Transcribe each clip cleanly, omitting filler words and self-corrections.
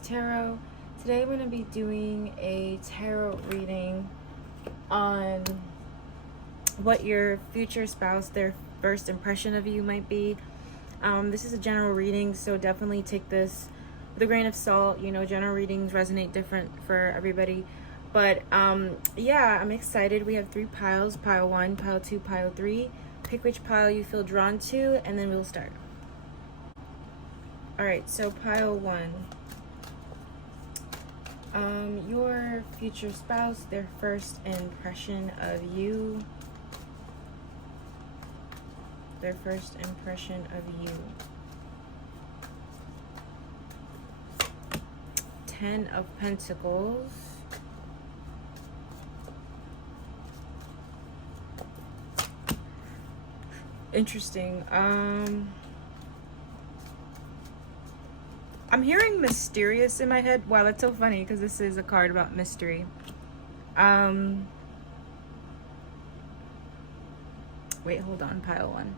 Tarot. Today I'm going to be doing a tarot reading on what your future spouse, their first impression of you might be. This is a general reading, so definitely take this with a grain of salt. You know, general readings resonate different for everybody. But yeah, I'm excited. We have 3 piles, pile 1, pile 2, pile 3. Pick which pile you feel drawn to, and then we'll start. Alright, so pile 1. Your future spouse, their first impression of you. Their first impression of you. 10 of Pentacles. Interesting. I'm hearing mysterious in my head. Wow, that's so funny because this is a card about mystery. Wait, hold on, pile 1.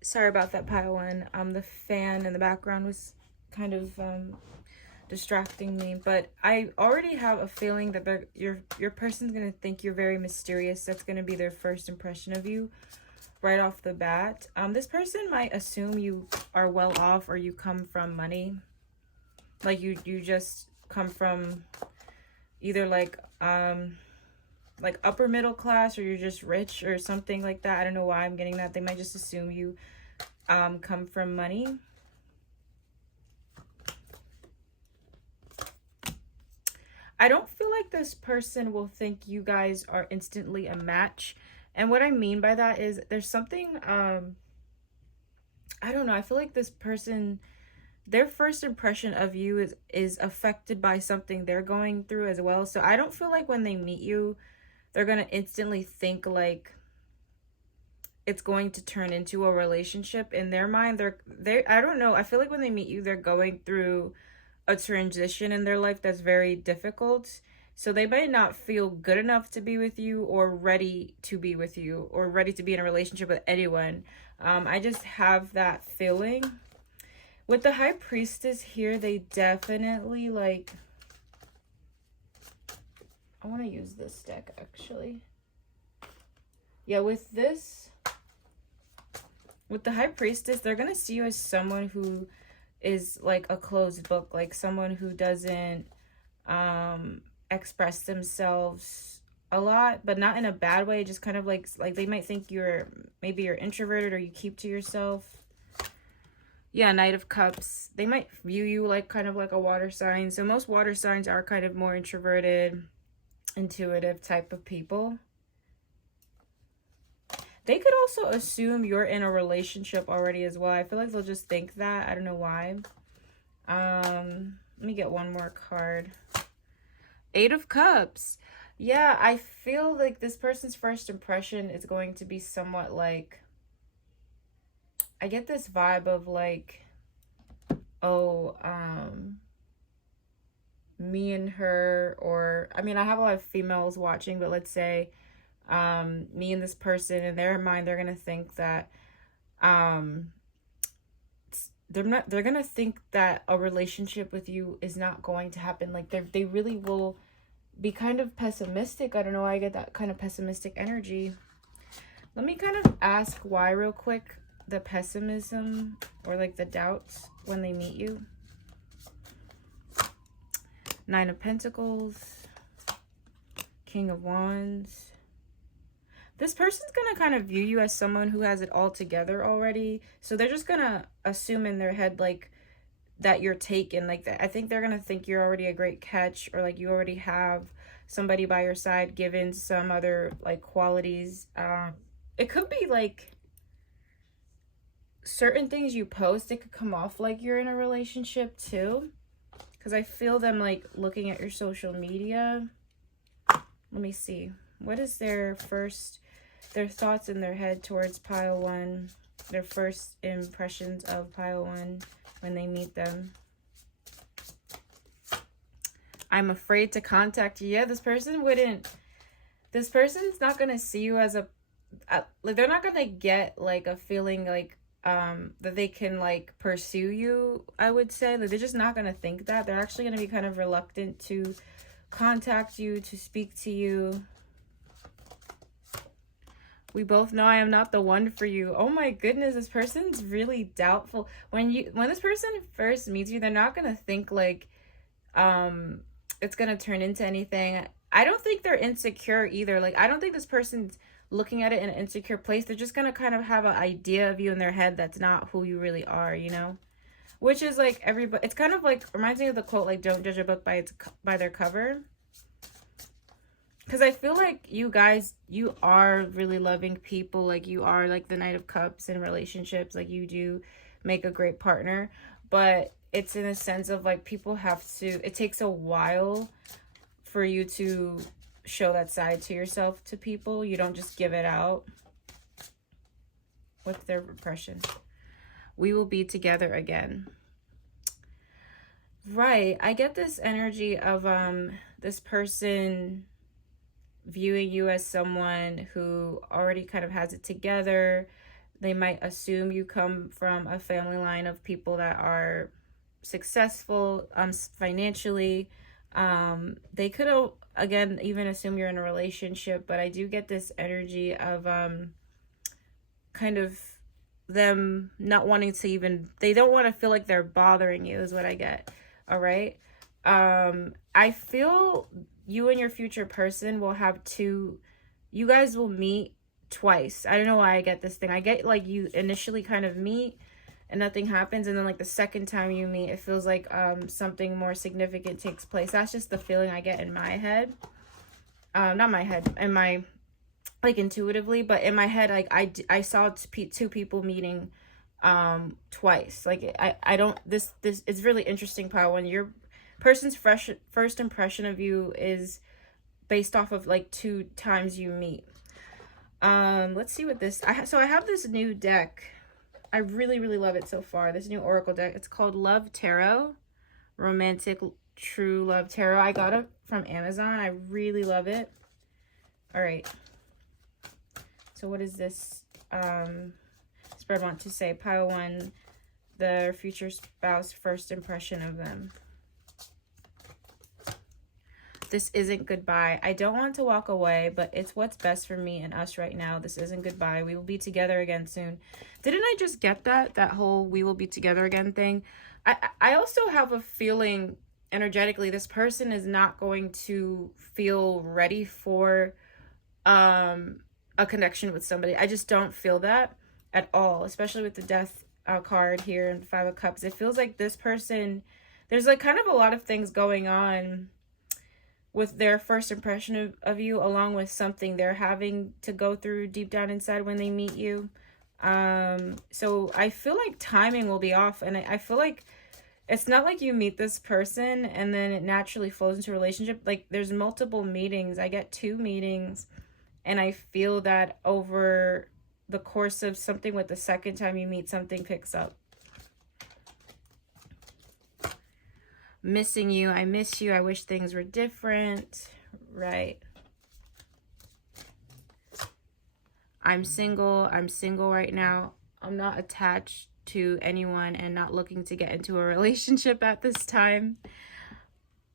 Sorry about that, pile 1. The fan in the background was kind of distracting me, but I already have a feeling that your person's gonna think you're very mysterious. That's gonna be their first impression of you right off the bat. This person might assume you are well off or you come from money. Like you just come from either like upper middle class, or you're just rich or something like that. I don't know why I'm getting that. They might just assume you come from money. I don't feel like this person will think you guys are instantly a match. And what I mean by that is there's something, I don't know. I feel like this person, their first impression of you is affected by something they're going through as well. So I don't feel like when they meet you, they're going to instantly think like it's going to turn into a relationship. In their mind, they I don't know. I feel like when they meet you, they're going through a transition in their life that's very difficult. So they might not feel good enough to be with you or ready to be with you or ready to be in a relationship with anyone. I just have that feeling. With the High Priestess here, they definitely like... I want to use this deck, actually. Yeah, with this... With the High Priestess, they're going to see you as someone who is like a closed book. Like someone who doesn't express themselves a lot, but not in a bad way. Just kind of like they might think maybe you're introverted or you keep to yourself. Yeah, Knight of Cups. They might view you like kind of like a water sign. So most water signs are kind of more introverted, intuitive type of people. They could also assume you're in a relationship already as well. I feel like they'll just think that. I don't know why. Let me get one more card. 8 of Cups. Yeah, I feel like this person's first impression is going to be somewhat like... I get this vibe of like, oh, me and her, or, I mean, I have a lot of females watching, but let's say, me and this person, in their mind, they're going to think that, they're going to think that a relationship with you is not going to happen. Like they really will be kind of pessimistic. I don't know why I get that kind of pessimistic energy. Let me kind of ask why real quick. The pessimism or like the doubts when they meet you. 9 of Pentacles, King of Wands. This person's gonna kind of view you as someone who has it all together already. So they're just gonna assume in their head like that you're taken. Like that. I think they're gonna think you're already a great catch, or like you already have somebody by your side given some other like qualities. It could be like certain things you post, it could come off like you're in a relationship too, because I feel them like looking at your social media. Let me see, what is their thoughts in their head towards pile 1, their first impressions of pile 1 when they meet them. I'm afraid to contact you. Yeah, this person's not gonna see you as a like, they're not gonna get like a feeling like that they can like pursue you, I would say. Like, they're just not going to think that. They're actually going to be kind of reluctant to contact you, to speak to you. We both know I am not the one for you. Oh my goodness, this person's really doubtful. When this person first meets you, they're not gonna think like it's gonna turn into anything. I don't think they're insecure either. Like, I don't think this person's looking at it in an insecure place. They're just gonna kind of have an idea of you in their head that's not who you really are, you know? Which is like everybody, it's kind of like, reminds me of the quote, like, don't judge a book by their cover. Because I feel like you guys, you are really loving people. Like, you are like the Knight of Cups in relationships. Like, you do make a great partner. But it's in a sense of like, people have to, it takes a while for you to show that side to yourself to people. You don't just give it out. What's their repression? We will be together again. Right. I get this energy of this person viewing you as someone who already kind of has it together. They might assume you come from a family line of people that are successful financially. They could, again, even assume you're in a relationship, but I do get this energy of kind of them not wanting to even, they don't want to feel like they're bothering you is what I get. All right. I feel you and your future person will have you guys will meet twice. I don't know why I get this thing. I get like you initially kind of meet and nothing happens, and then like the second time you meet, it feels like something more significant takes place. That's just the feeling I get in my head. Not my head, in my, like, intuitively, but in my head, like I saw two people meeting twice. Like, I don't, this it's really interesting, Pao, when your person's first impression of you is based off of like 2 times you meet. Let's see what this, so I have this new deck. I really, really love it so far. This new Oracle deck. It's called Love Tarot. Romantic True Love Tarot. I got it from Amazon. I really love it. All right. So what is this spread want to say? Pile 1, the future spouse first impression of them. This isn't goodbye. I don't want to walk away, but it's what's best for me and us right now. This isn't goodbye. We will be together again soon. Didn't I just get that whole we will be together again thing? I also have a feeling energetically this person is not going to feel ready for a connection with somebody. I just don't feel that at all, especially with the death card here and the 5 of Cups. It feels like this person, there's like kind of a lot of things going on with their first impression of you, along with something they're having to go through deep down inside when they meet you. So I feel like timing will be off, and I feel like it's not like you meet this person and then it naturally flows into a relationship. Like, there's multiple meetings. I get 2 meetings, and I feel that over the course of something, with the second time you meet, something picks up. Missing you. I miss you. I wish things were different. Right. I'm single. I'm single right now. I'm not attached to anyone and not looking to get into a relationship at this time.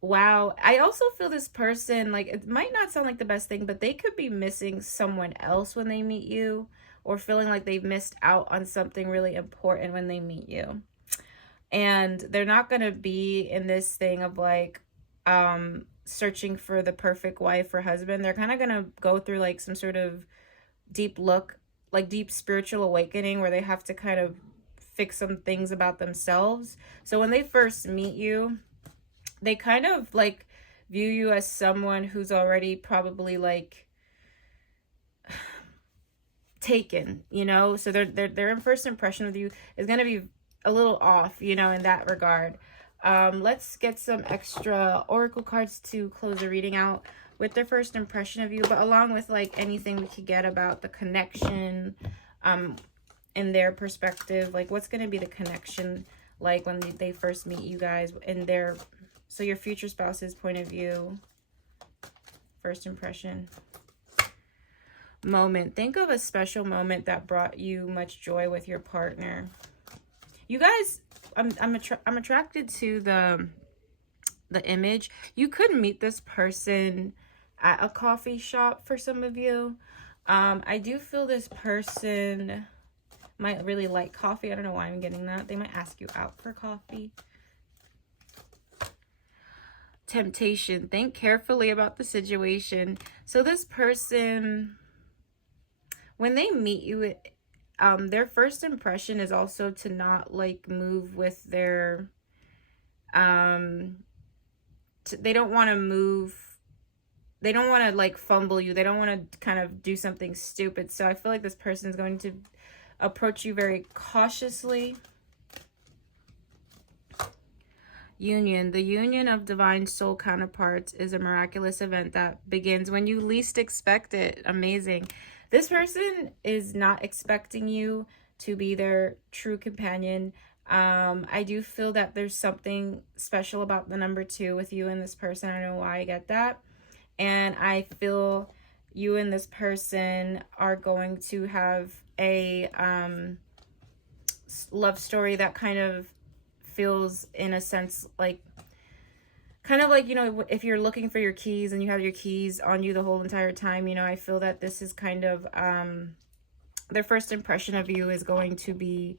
Wow. I also feel this person, like, it might not sound like the best thing, but they could be missing someone else when they meet you, or feeling like they've missed out on something really important when they meet you. And they're not going to be in this thing of like searching for the perfect wife or husband. They're kind of going to go through like some sort of deep spiritual awakening where they have to kind of fix some things about themselves. So when they first meet you, they kind of like view you as someone who's already probably like taken, you know? So their first impression of you is going to be a little off, you know, in that regard. Let's get some extra oracle cards to close the reading out with their first impression of you, but along with like anything we could get about the connection in their perspective. Like, what's going to be the connection like when they first meet you guys in their, so your future spouse's point of view, first impression. moment. Think of a special moment that brought you much joy with your partner. You guys, I'm attracted to the image. You could meet this person at a coffee shop for some of you. I do feel this person might really like coffee. I don't know why I'm getting that. They might ask you out for coffee. Temptation. Think carefully about the situation. So this person, when they meet you, their first impression is also to not like move with their, they don't want to move. They don't want to like fumble you. They don't want to kind of do something stupid. So I feel like this person is going to approach you very cautiously. Union. The union of divine soul counterparts is a miraculous event that begins when you least expect it. Amazing. This person is not expecting you to be their true companion. I do feel that there's something special about the number 2 with you and this person. I don't know why I get that. And I feel you and this person are going to have a love story that kind of feels, in a sense, like kind of like, you know, if you're looking for your keys and you have your keys on you the whole entire time, you know, I feel that this is kind of their first impression of you is going to be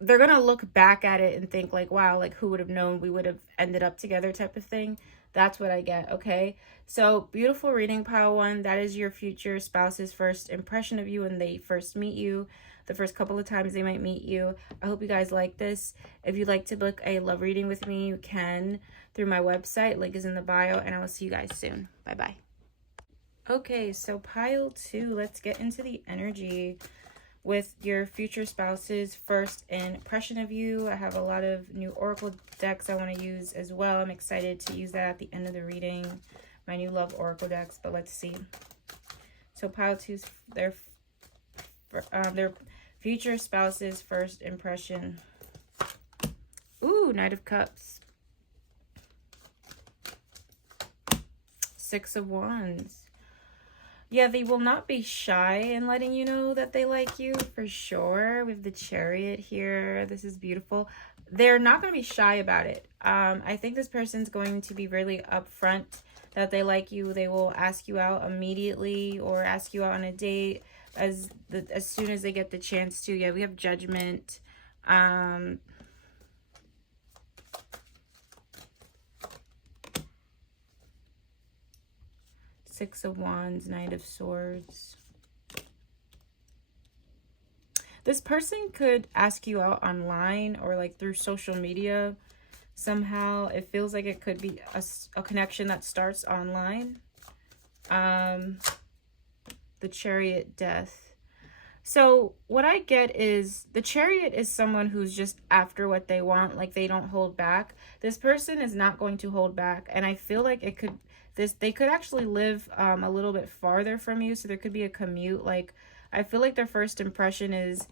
they're gonna look back at it and think like, wow, like who would have known we would have ended up together type of thing. That's what I get. Okay, so beautiful reading, pile 1. That is your future spouse's first impression of you when they first meet you, the first couple of times they might meet you. I hope you guys like this. If you'd like to book a love reading with me, you can through my website. Link is in the bio, and I will see you guys soon. Bye bye. Okay, so pile 2, let's get into the energy with your future spouse's first impression of you. I have a lot of new oracle decks I want to use as well. I'm excited to use that at the end of the reading, my new love oracle decks, but let's see. So pile 2's their future spouse's first impression. Ooh, Knight of Cups. 6 of Wands. Yeah, they will not be shy in letting you know that they like you, for sure. With the Chariot here, this is beautiful. They're not going to be shy about it. I think this person's going to be really upfront that they like you. They will ask you out immediately or ask you out on a date as soon as they get the chance to. Yeah, we have Judgment. Six of Wands, Knight of Swords. This person could ask you out online or like through social media somehow. It feels like it could be a connection that starts online. The Chariot, Death. So what I get is the Chariot is someone who's just after what they want, like they don't hold back. This person is not going to hold back, and I feel like it could they could actually live a little bit farther from you, so there could be a commute. Like I feel like their first impression is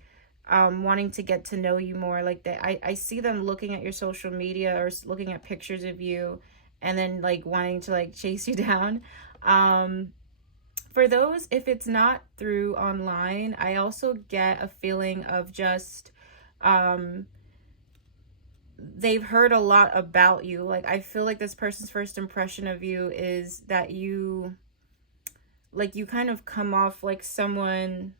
wanting to get to know you more. Like I see them looking at your social media or looking at pictures of you and then like wanting to like chase you down. For those, if it's not through online, I also get a feeling of just they've heard a lot about you. Like I feel like this person's first impression of you is that you kind of come off like someone,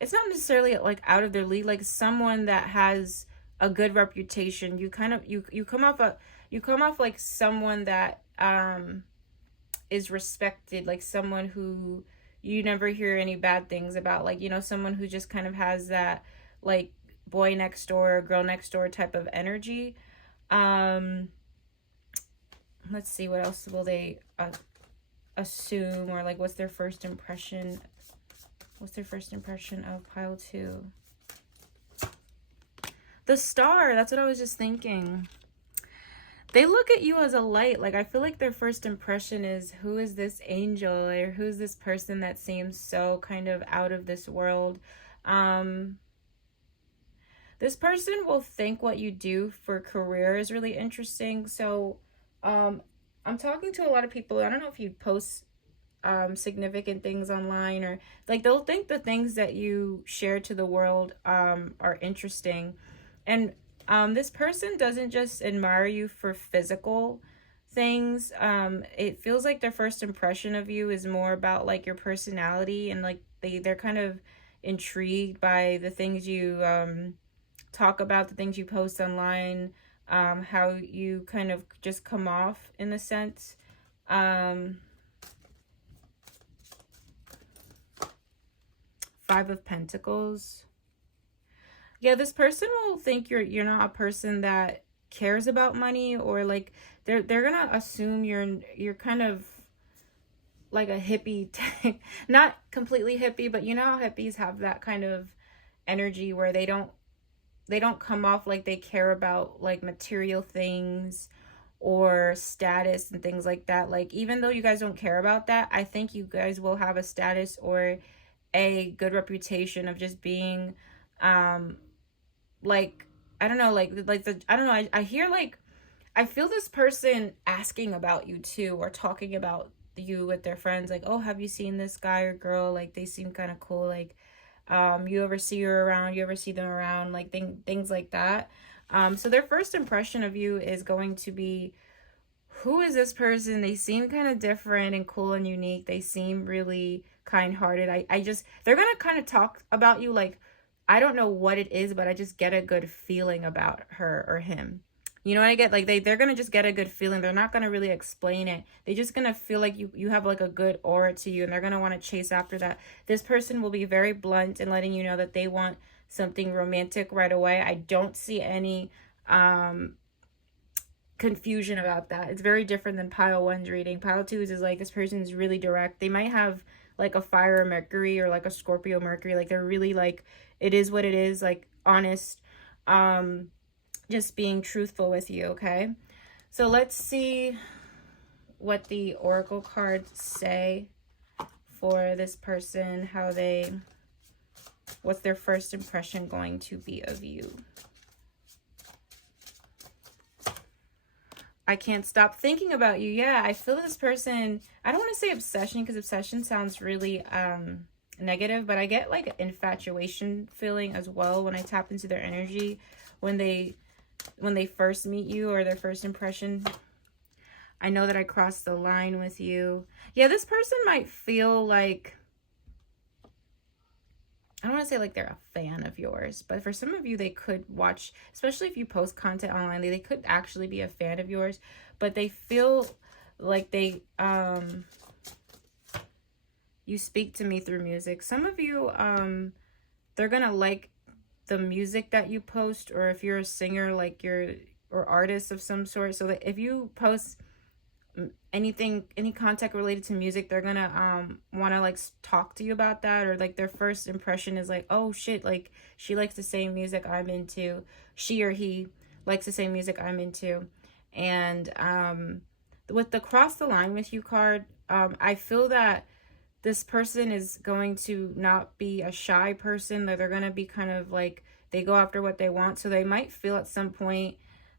it's not necessarily like out of their league, like someone that has a good reputation. You kind of you come off like someone that is respected, like someone who you never hear any bad things about, like, you know, someone who just kind of has that like boy next door, girl next door type of energy. Let's see, what else will they assume, or like what's their first impression? What's their first impression of pile 2? The Star, that's what I was just thinking. They look at you as a light. Like I feel like their first impression is, who is this angel, or who's this person that seems so kind of out of this world? This person will think what you do for career is really interesting. So I'm talking to a lot of people. I don't know if you post significant things online, or like they'll think the things that you share to the world are interesting. And this person doesn't just admire you for physical things. It feels like their first impression of you is more about like your personality, and like they're kind of intrigued by the things you talk about, the things you post online, how you kind of just come off in a sense. Five of Pentacles. Yeah, this person will think you're not a person that cares about money, or like they're gonna assume you're kind of like a hippie type. Not completely hippie, but you know how hippies have that kind of energy where they don't come off like they care about like material things or status and things like that. Like, even though you guys don't care about that, I think you guys will have a status or a good reputation of just being like, I don't know, like the, I don't know, I hear like, I feel this person asking about you too, or talking about you with their friends, like, oh, have you seen this guy or girl, like they seem kind of cool, like you ever see her around, you ever see them around, like things like that. So their first impression of you is going to be, who is this person? They seem kind of different and cool and unique. They seem really kind-hearted. I just, they're gonna kind of talk about you like, I don't know what it is, but I just get a good feeling about her or him. You know what I get? Like they're gonna just get a good feeling. They're not gonna really explain it. They're just gonna feel like you have like a good aura to you, and they're gonna want to chase after that. This person will be very blunt in letting you know that they want something romantic right away. I don't see any confusion about that. It's very different than pile one's reading. Pile two's is like, this person's really direct. They might have like a fire Mercury or like a Scorpio Mercury. Like they're really like, it is what it is, like honest, just being truthful with you. Okay, so let's see what the oracle cards say for this person, what's their first impression going to be of you. I can't stop thinking about you. Yeah, I feel this person, I don't want to say obsession, because obsession sounds really negative, but I get like infatuation feeling as well when I tap into their energy, when they first meet you, or their first impression. I know that I crossed the line with you. Yeah, this person might feel like, I don't want to say like they're a fan of yours, but for some of you, they could watch, especially if you post content online, they could actually be a fan of yours, but they feel like you speak to me through music. Some of you, they're gonna like the music that you post, or if you're a singer, like or artist of some sort, so that if you post anything, any contact related to music, they're gonna want to like talk to you about that, or like their first impression is like, oh shit, like she likes the same music I'm into, she or he likes the same music I'm into. And with the cross the line with you card, I feel that this person is going to not be a shy person, that they're going to be kind of like, they go after what they want. So they might feel at some point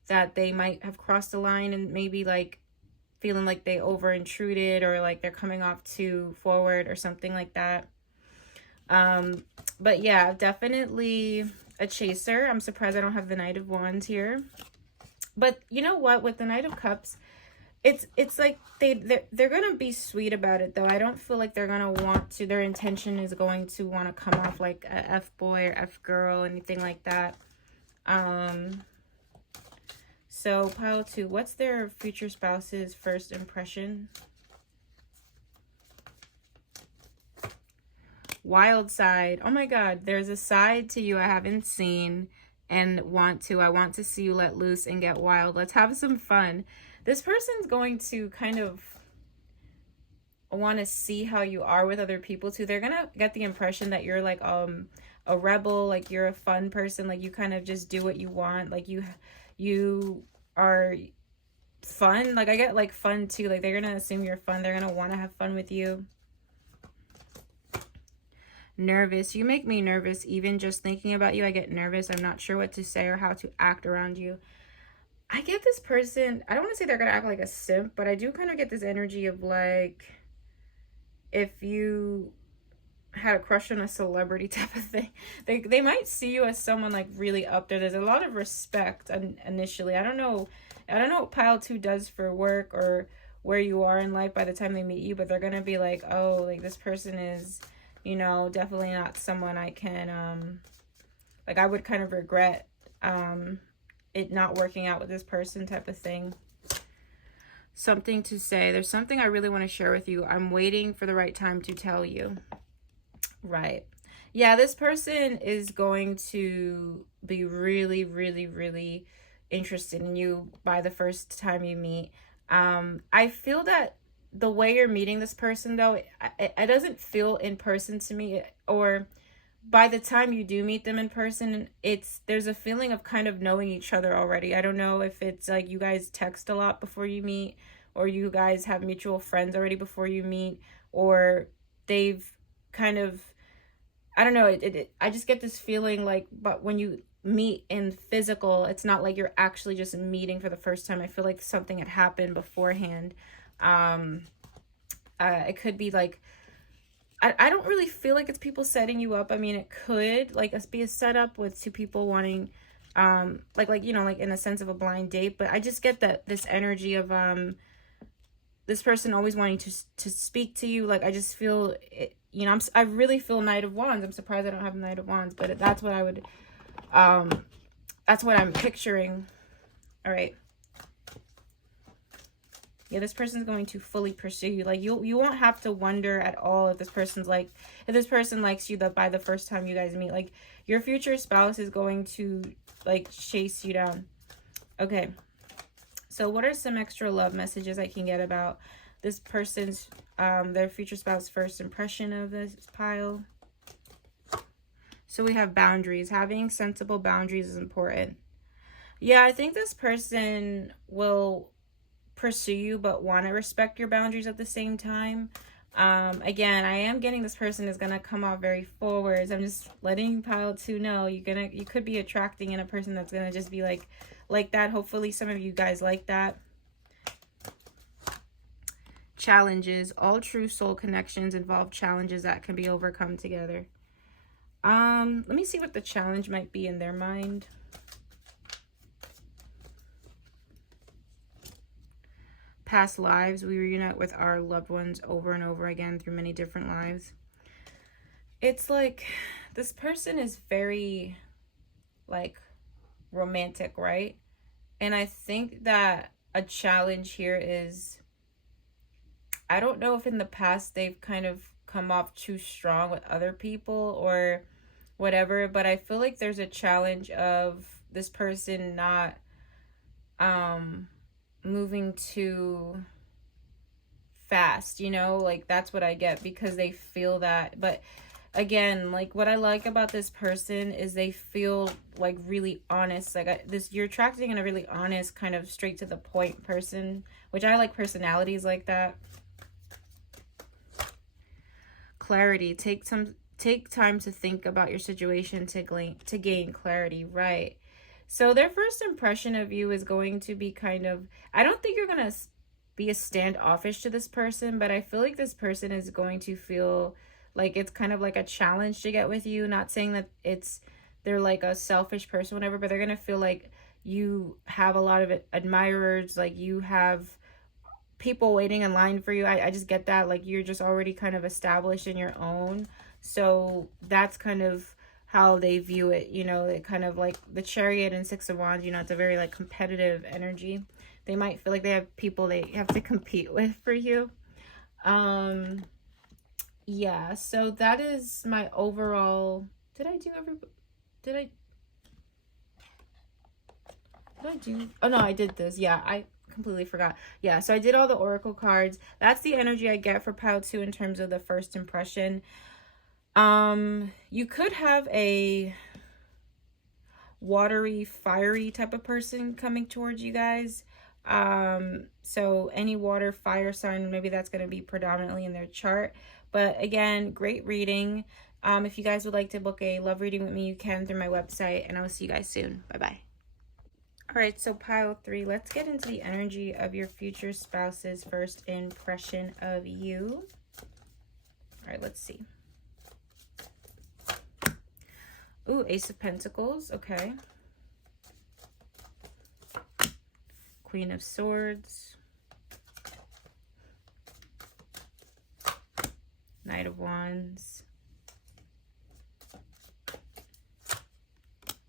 that they might have crossed the line, and maybe like feeling like they over intruded, or like they're coming off too forward or something like that. But yeah, definitely a chaser. I'm surprised I don't have the Knight of Wands here. But you know what, with the Knight of Cups, it's like they're gonna be sweet about it though. I don't feel like they're gonna want to, their intention is going to want to come off like a F-boy or F-girl, anything like that. So pile two, what's their future spouse's first impression? Wild side. Oh my God, there's a side to you I haven't seen and I want to see you let loose and get wild. Let's have some fun. This person's going to kind of want to see how you are with other people too. They're gonna get the impression that you're like a rebel, like you're a fun person, like you kind of just do what you want, like you are fun. Like I get like fun too, like they're gonna assume you're fun, they're gonna want to have fun with you. Nervous. You make me nervous. Even just thinking about you, I get nervous. I'm not sure what to say or how to act around you. I get this person, I don't want to say they're gonna act like a simp, but I do kind of get this energy of like, if you had a crush on a celebrity type of thing, they might see you as someone like really up there. There's a lot of respect initially. I don't know what pile 2 does for work or where you are in life by the time they meet you, but they're gonna be like, oh, like this person is, definitely not someone I can like I would kind of regret it not working out with this person type of thing. Something to say. There's something I really want to share with you. I'm waiting for the right time to tell you. Right. Yeah, this person is going to be really, really, really interested in you by the first time you meet. I feel that the way you're meeting this person, though, it doesn't feel in person to me, or by the time you do meet them in person, there's a feeling of kind of knowing each other already. I don't know if it's like you guys text a lot before you meet, or you guys have mutual friends already before you meet, or they've kind of, I don't know, I just get this feeling like, but when you meet in physical, it's not like you're actually just meeting for the first time. I feel like something had happened beforehand. It could be like, I don't really feel like it's people setting you up. I mean, it could like be a setup with two people wanting, like like in a sense of a blind date. But I just get this energy of this person always wanting to speak to you. Like I just feel it, I really feel Knight of Wands. I'm surprised I don't have Knight of Wands, but that's what I would, that's what I'm picturing. All right. Yeah, this person's going to fully pursue you. Like you won't have to wonder at all if this person likes you by the first time you guys meet. Like your future spouse is going to like chase you down. Okay. So what are some extra love messages I can get about this person's their future spouse first impression of this pile? So we have boundaries. Having sensible boundaries is important. Yeah, I think this person will pursue you but want to respect your boundaries at the same time. Again, I am getting this person is gonna come off very forwards. I'm just letting pile 2 know you could be attracting in a person that's gonna just be like that. Hopefully some of you guys like that. Challenges. All true soul connections involve challenges that can be overcome together. Let me see what the challenge might be in their mind. Past lives. We reunite with our loved ones over and over again through many different lives. It's like this person is very like romantic, right? And I think that a challenge here is, I don't know if in the past they've kind of come off too strong with other people or whatever, but I feel like there's a challenge of this person not moving too fast, like that's what I get, because they feel that. But again, like what I like about this person is they feel like really honest. Like you're attracting in a really honest, kind of straight to the point person, which I like personalities like that. Clarity. Take time to think about your situation to gain clarity, right? So their first impression of you is going to be kind of, I don't think you're going to be a standoffish to this person, but I feel like this person is going to feel like it's kind of like a challenge to get with you. Not saying that they're like a selfish person, whatever, but they're going to feel like you have a lot of admirers, like you have people waiting in line for you. I just get that, like you're just already kind of established in your own. So that's kind of how they view it, it kind of like the Chariot and 6 of Wands, it's a very like competitive energy. They might feel like they have people they have to compete with for you. Yeah, so that is my overall. Did I do? Oh no, I did this. Yeah, I completely forgot. Yeah, so I did all the oracle cards. That's the energy I get for pile 2 in terms of the first impression. You could have a watery, fiery type of person coming towards you guys. So any water, fire sign, maybe that's going to be predominantly in their chart. But again, great reading. If you guys would like to book a love reading with me, you can through my website, and I will see you guys soon. Bye-bye. All right, so pile 3, let's get into the energy of your future spouse's first impression of you. All right, let's see. Ooh, Ace of Pentacles. Okay. Queen of Swords. Knight of Wands.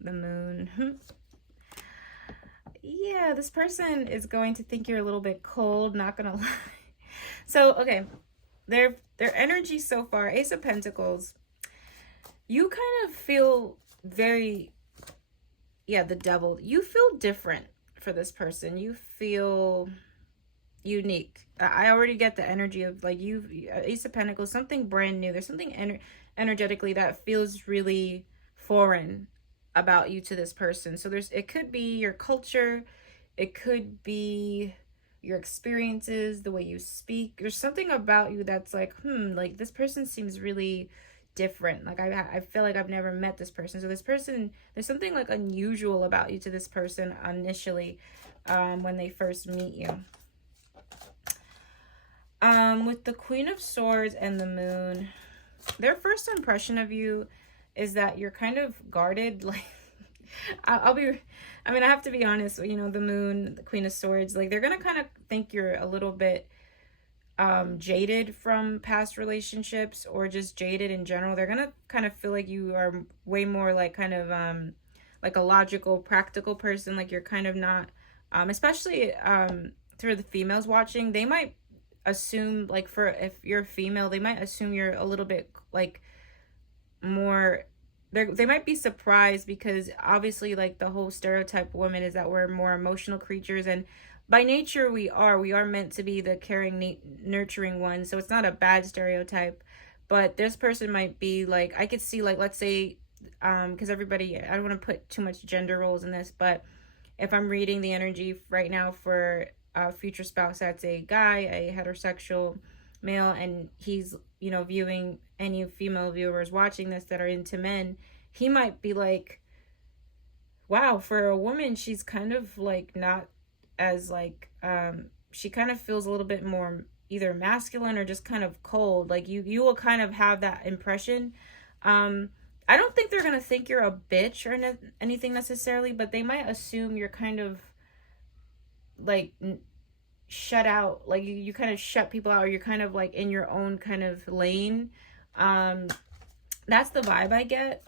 The Moon. Yeah, this person is going to think you're a little bit cold, not gonna lie. So, okay, their energy so far, Ace of Pentacles, you kind of feel very, yeah, the Devil. You feel different for this person. You feel unique. I already get the energy of like you, Ace of Pentacles, something brand new. There's something energetically that feels really foreign about you to this person. So it could be your culture, it could be your experiences, the way you speak. There's something about you that's like, like this person seems really different. Like I feel like I've never met this person. So this person, there's something like unusual about you to this person initially, when they first meet you. With the Queen of Swords and the Moon, their first impression of you is that you're kind of guarded. Like, I have to be honest, you know, the Moon, the Queen of Swords, like they're going to kind of think you're a little bit jaded from past relationships, or just jaded in general. They're going to kind of feel like you are way more like kind of like a logical, practical person. Like you're kind of not, especially through the females watching, they might assume, like, for if you're a female, they might assume you're a little bit like more, they might be surprised, because obviously like the whole stereotype of women is that we're more emotional creatures, and by nature we are meant to be the caring, nurturing one. So it's not a bad stereotype, but this person might be like, I could see, like, let's say because everybody, I don't want to put too much gender roles in this, but if I'm reading the energy right now for a future spouse that's a guy, a heterosexual male, and he's, you know, viewing any female viewers watching this that are into men, he might be like, wow, for a woman, she's kind of like not as like, she kind of feels a little bit more either masculine or just kind of cold. Like you will kind of have that impression. I don't think they're going to think you're a bitch or anything necessarily, but they might assume you're kind of like shut out, like you kind of shut people out, or you're kind of like in your own kind of lane. That's the vibe I get.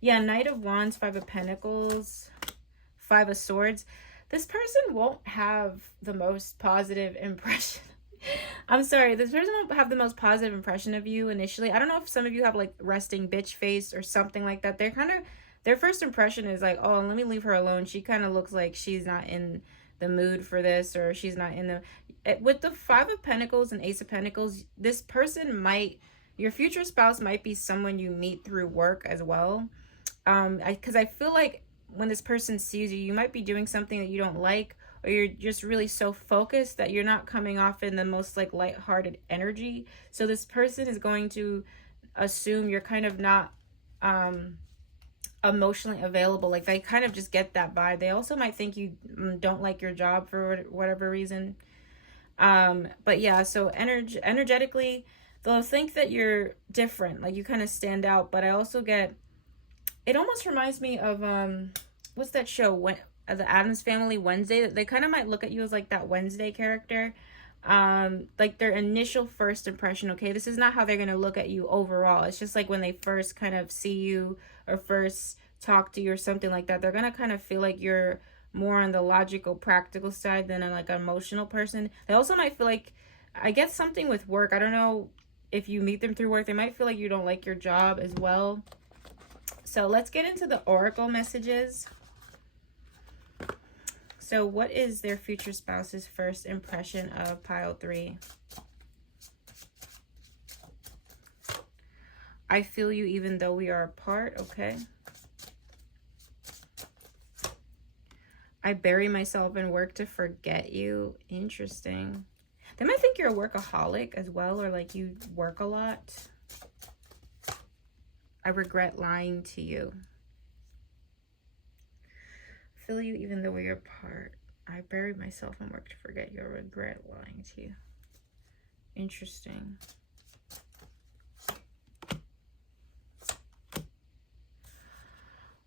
Yeah, Knight of Wands, Five of Pentacles, Five of Swords. This person won't have the most positive impression. I'm sorry, this person won't have the most positive impression of you initially. I don't know if some of you have like resting bitch face or something like that. They're kind of, their first impression is like, oh, let me leave her alone. She kind of looks like she's not in the mood for this, or she's not in the, with the Five of Pentacles and Ace of Pentacles, this person might, your future spouse might be someone you meet through work as well. Because I feel like when this person sees you, you might be doing something that you don't like, or you're just really so focused that you're not coming off in the most like lighthearted energy. So this person is going to assume you're kind of not emotionally available. Like they kind of just get that vibe. They also might think you don't like your job for whatever reason. But yeah, so energetically, they'll think that you're different, like you kind of stand out. But I also get, it almost reminds me of what's that show, when the Addams Family, Wednesday. They kind of might look at you as like that Wednesday character. Like their initial first impression, okay, this is not how they're going to look at you overall. It's just like when they first kind of see you or first talk to you or something like that, they're going to kind of feel like you're more on the logical, practical side than like an emotional person. They also might feel like, I get something with work, I don't know if you meet them through work, they might feel like you don't like your job as well. So let's get into the oracle messages. So what is their future spouse's first impression of pile 3? I feel you even though we are apart. Okay. I bury myself in work to forget you. Interesting. They might think you're a workaholic as well, or like you work a lot. I regret lying to you. Feel you even though we're apart. I bury myself in work to forget you. I regret lying to you. Interesting.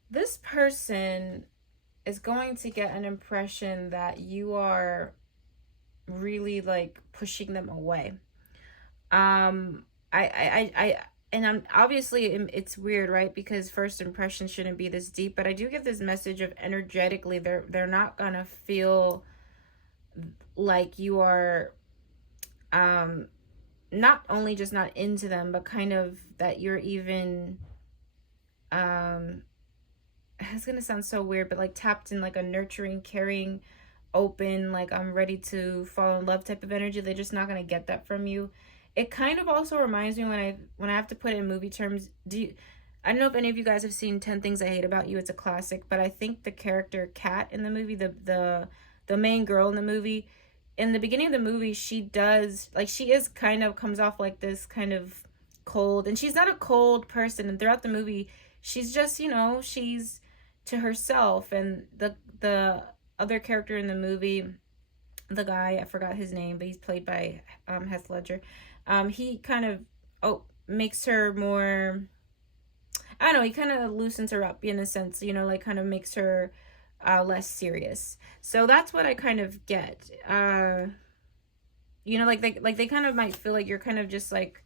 This person is going to get an impression that you are really like pushing them away. I and I'm obviously it's weird, right? Because first impression shouldn't be this deep, but I do get this message of energetically they're not gonna feel like you are um not only just not into them, but kind of that you're even um it's gonna sound so weird, but like tapped in like a nurturing, caring, open, like I'm ready to fall in love type of energy. They're just not gonna get that from you. It kind of also reminds me when I have to put it in movie terms. I don't know if any of you guys have seen 10 Things I Hate About You. It's a classic, but I think the character Kat in the movie, the main girl in the movie, in the beginning of the movie, she does like she is kind of comes off like this kind of cold, and she's not a cold person. And throughout the movie, she's just she's to herself. And the other character in the movie, the guy, I forgot his name, but he's played by Heath Ledger. He kind of makes her more. I don't know. He kind of loosens her up in a sense, like kind of makes her less serious. So that's what I kind of get. Like they kind of might feel like you're kind of just like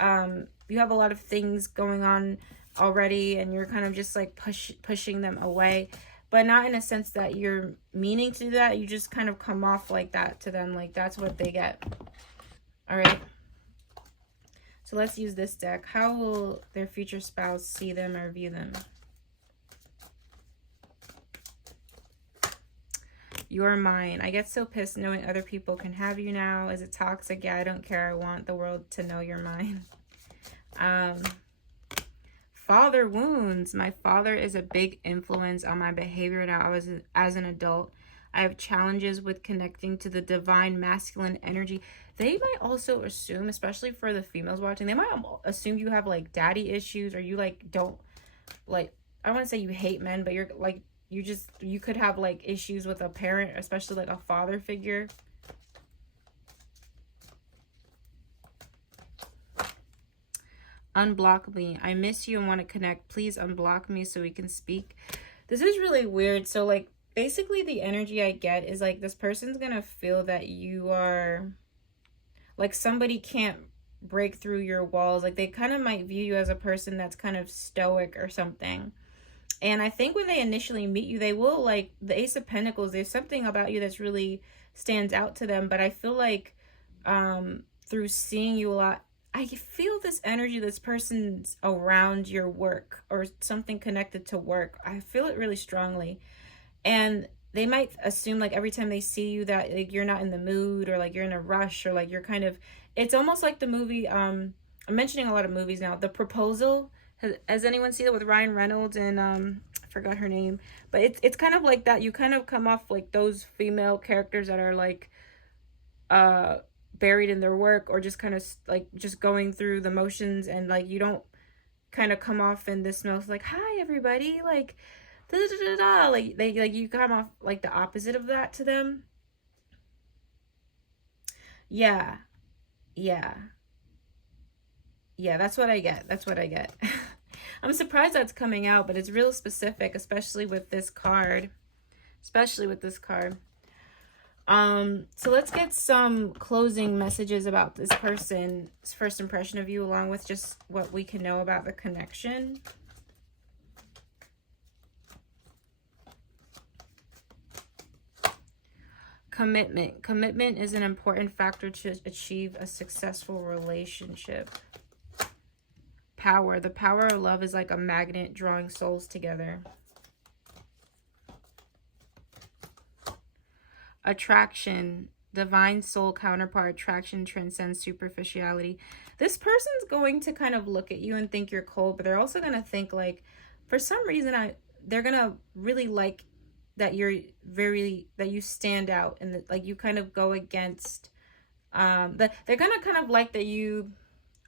you have a lot of things going on already, and you're kind of just like pushing them away, but not in a sense that you're meaning to do that. You just kind of come off like that to them, like that's what they get. All right, so let's use this deck. How will their future spouse see them or view them? You're mine. I get so pissed knowing other people can have you now. Is it toxic? Yeah, I don't care. I want the world to know you're mine. Father wounds. My father is a big influence on my behavior now as an adult. I have challenges with connecting to the divine masculine energy. They might also assume, especially for the females watching, they might assume you have like daddy issues, or you like don't like, I wouldn't say you hate men, but you're like you could have like issues with a parent, especially like a father figure. Unblock me. I miss you and want to connect. Please unblock me so we can speak. This is really weird. So like basically the energy I get is like this person's gonna feel that you are like somebody can't break through your walls. Like they kind of might view you as a person that's kind of stoic or something. And I think when they initially meet you, they will like the Ace of Pentacles. There's something about you that's really stands out to them. But I feel like through seeing you a lot, I feel this energy, this person's around your work or something connected to work. I feel it really strongly. And they might assume like every time they see you that like you're not in the mood, or like you're in a rush, or like you're kind of, it's almost like the movie, I'm mentioning a lot of movies now. The Proposal. Has anyone seen it with Ryan Reynolds and I forgot her name, but it's kind of like that. You kind of come off like those female characters that are like buried in their work, or just kind of like just going through the motions, and like you don't kind of come off in this most like, hi everybody, like da da da da, like they like you come off like the opposite of that to them. Yeah, yeah, yeah, that's what I get. That's what I get. I'm surprised that's coming out, but it's real specific, especially with this card. Especially with this card. So let's get some closing messages about this person's first impression of you, along with just what we can know about the connection. Commitment. Commitment is an important factor to achieve a successful relationship. Power. The power of love is like a magnet drawing souls together. Attraction. Divine soul counterpart. Attraction transcends superficiality. This person's going to kind of look at you and think you're cold, but they're also going to think like, for some reason, they're going to really like that that you stand out, and that like you kind of go against, they're going to kind of like that you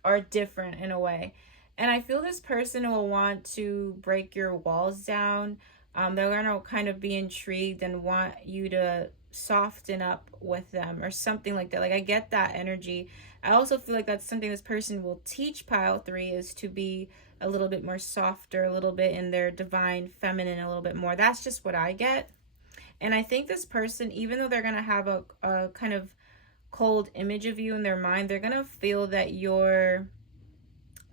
are different in a way. And I feel this person will want to break your walls down. They're going to kind of be intrigued and want you to soften up with them or something like that. Like I get that energy. I also feel like that's something this person will teach pile 3, is to be a little bit more softer, a little bit in their divine feminine, a little bit more. That's just what I get. And I think this person, even though they're going to have a kind of cold image of you in their mind, they're going to feel that you're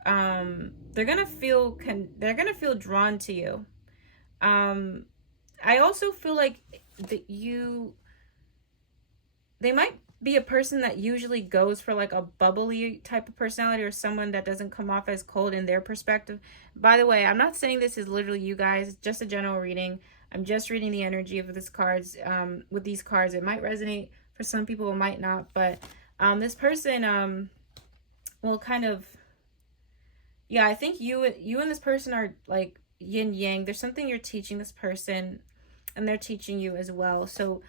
they're going to feel drawn to you. I also feel like that they might be a person that usually goes for like a bubbly type of personality, or someone that doesn't come off as cold in their perspective. By the way, I'm not saying this is literally you guys, it's just a general reading. I'm just reading the energy of this cards. With these cards, it might resonate for some people, it might not, but this person will kind of, yeah, I think you and this person are like yin yang. There's something you're teaching this person and they're teaching you as well. So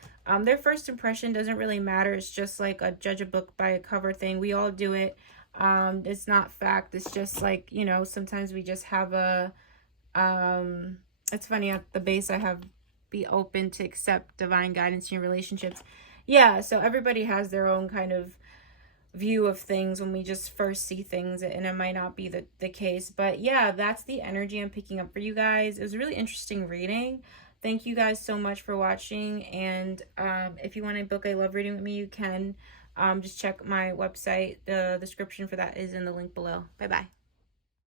their first impression doesn't really matter. It's just like a judge a book by a cover thing. We all do it. It's not fact. It's just like, you know, sometimes we just have a it's funny, at the base I have be open to accept divine guidance in your relationships. Yeah, so everybody has their own kind of view of things when we just first see things, and it might not be the case. But yeah, that's the energy I'm picking up for you guys. It was a really interesting reading. Thank you guys so much for watching, and if you want to book a love reading with me, you can. Just check my website. The description for that is in the link below. Bye bye.